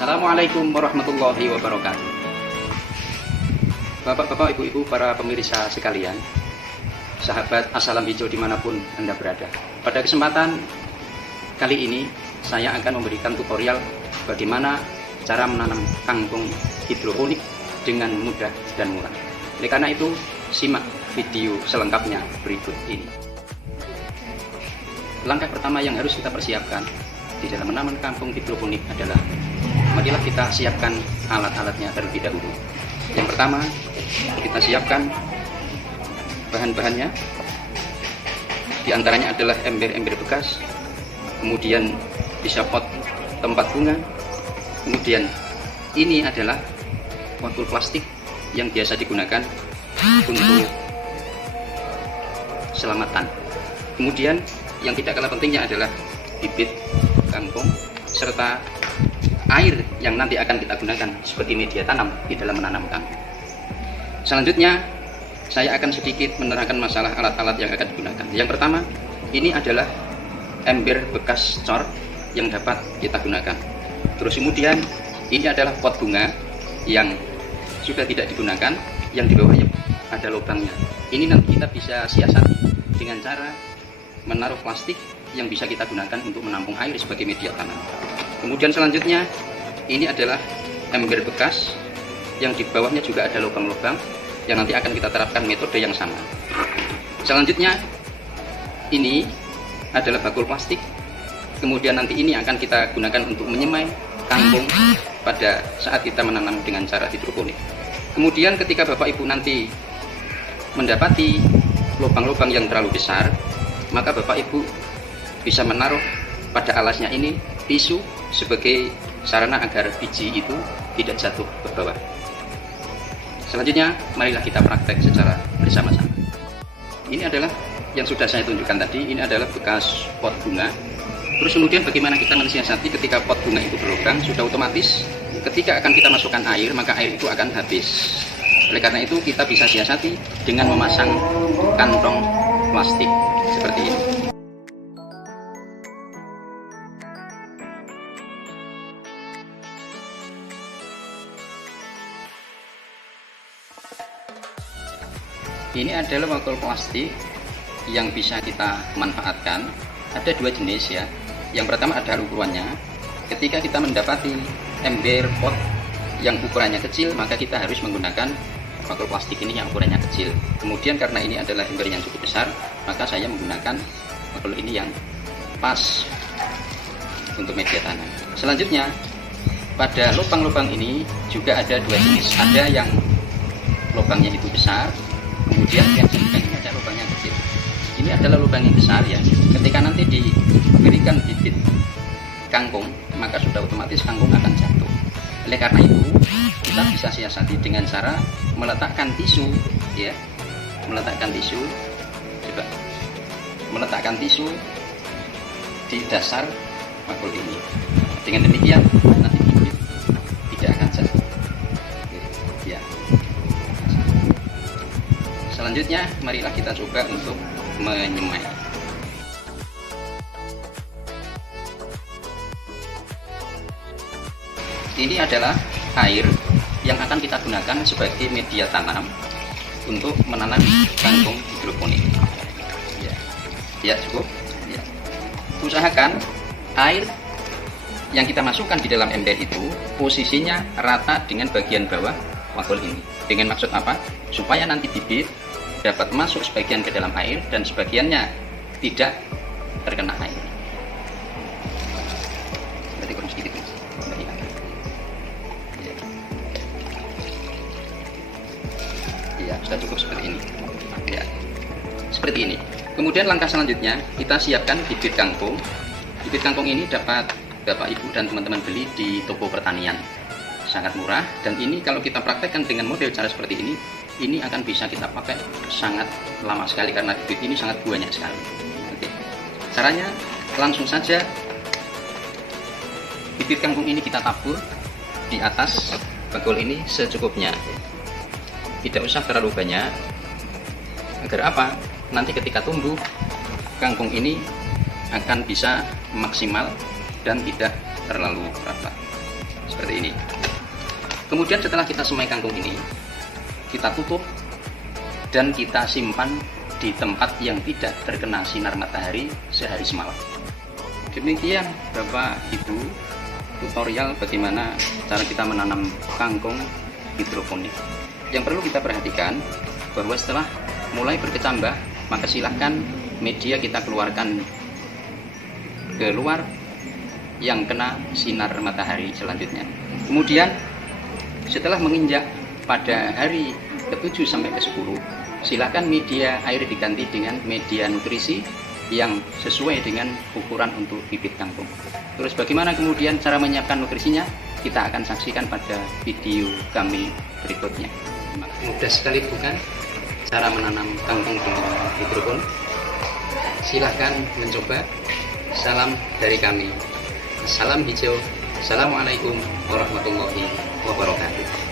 Assalamualaikum warahmatullahi wabarakatuh. Bapak-bapak, ibu-ibu, para pemirsa sekalian, sahabat Assalam Hijau dimanapun Anda berada. Pada kesempatan kali ini saya akan memberikan tutorial bagaimana cara menanam kangkung hidroponik dengan mudah dan murah. Oleh karena itu, simak video selengkapnya berikut ini. Langkah pertama yang harus kita persiapkan di dalam menanam kangkung hidroponik adalah marilah kita siapkan alat-alatnya terlebih dahulu. Yang pertama, kita siapkan bahan-bahannya. Di antaranya adalah ember-ember bekas, kemudian bisa pot tempat bunga, kemudian ini adalah botol plastik yang biasa digunakan untuk selamatan. Kemudian yang tidak kalah pentingnya adalah bibit kangkung serta air yang nanti akan kita gunakan sebagai media tanam di dalam menanam kangkung. Selanjutnya saya akan sedikit menerangkan masalah alat-alat yang akan digunakan. Yang pertama, ini adalah ember bekas cor yang dapat kita gunakan. Terus kemudian ini adalah pot bunga yang sudah tidak digunakan, yang di bawahnya ada lubangnya. Ini nanti kita bisa siasati dengan cara menaruh plastik yang bisa kita gunakan untuk menampung air sebagai media tanam. Kemudian selanjutnya ini adalah ember bekas yang di bawahnya juga ada lubang-lubang yang nanti akan kita terapkan metode yang sama. Selanjutnya ini adalah bakul plastik. Kemudian nanti ini akan kita gunakan untuk menyemai kangkung pada saat kita menanam dengan cara hidroponik. Kemudian ketika Bapak Ibu nanti mendapati lubang-lubang yang terlalu besar, maka Bapak Ibu bisa menaruh pada alasnya ini tisu sebagai sarana agar biji itu tidak jatuh ke bawah. Selanjutnya marilah kita praktek secara bersama-sama. Ini adalah yang sudah saya tunjukkan tadi. Ini adalah bekas pot bunga. Terus kemudian bagaimana kita mensiasati ketika pot bunga itu berlubang? Sudah otomatis ketika akan kita masukkan air, maka air itu akan habis. Oleh karena itu kita bisa siasati dengan memasang kantong plastik seperti ini. Ini adalah botol plastik yang bisa kita manfaatkan. Ada dua jenis ya. Yang pertama ada ukurannya. Ketika kita mendapati ember pot yang ukurannya kecil, maka kita harus menggunakan botol plastik ini yang ukurannya kecil. Kemudian karena ini adalah ember yang cukup besar, maka saya menggunakan botol ini yang pas untuk media tanam. Selanjutnya pada lubang-lubang ini juga ada dua jenis. Ada yang lubangnya itu besar, kemudian yang sedang ini ada lubangnya kecil. Ini adalah lubang yang besar ya. Ketika nanti diberikan bibit kangkung, maka sudah otomatis kangkung akan jatuh. Oleh karena itu kita bisa siasati dengan cara meletakkan tisu ya, meletakkan tisu, coba meletakkan tisu di dasar bakul ini. Dengan demikian nanti bibit tidak akan jatuh ya. Selanjutnya marilah kita coba untuk menyemai. Ini adalah air yang akan kita gunakan sebagai media tanam untuk menanam kangkung hidroponik. Ya cukup. Ya. Usahakan air yang kita masukkan di dalam ember itu posisinya rata dengan bagian bawah bakul ini. Dengan maksud apa? Supaya nanti bibit dapat masuk sebagian ke dalam air dan sebagiannya tidak terkena air. Berarti kurang sedikit. Ya, sudah cukup seperti ini. Ya, seperti ini. Kemudian langkah selanjutnya kita siapkan bibit kangkung. Bibit kangkung ini dapat Bapak Ibu dan teman-teman beli di toko pertanian. Sangat murah dan ini kalau kita praktekkan dengan model cara seperti ini akan bisa kita pakai sangat lama sekali karena bibit ini sangat banyak sekali. Oke. Caranya langsung saja bibit kangkung ini kita tabur di atas bakul ini secukupnya. Tidak usah terlalu banyak. Agar apa? Nanti ketika tumbuh kangkung ini akan bisa maksimal dan tidak terlalu rata. seperti ini. Kemudian setelah kita semai kangkung ini, kita tutup dan kita simpan di tempat yang tidak terkena sinar matahari sehari semalam. Demikian Bapak Ibu tutorial bagaimana cara kita menanam kangkung hidroponik. Yang perlu kita perhatikan bahwa setelah mulai berkecambah, maka silahkan media kita keluarkan keluar yang kena sinar matahari selanjutnya. Kemudian setelah menginjak pada hari ke-7 sampai ke-10, silakan media air diganti dengan media nutrisi yang sesuai dengan ukuran untuk bibit kangkung. Terus bagaimana kemudian cara menyiapkan nutrisinya? Kita akan saksikan pada video kami berikutnya. Mudah sekali bukan cara menanam kangkung dengan hidroponik? Silahkan mencoba. Salam dari kami. Salam hijau. Assalamualaikum warahmatullahi wabarakatuh.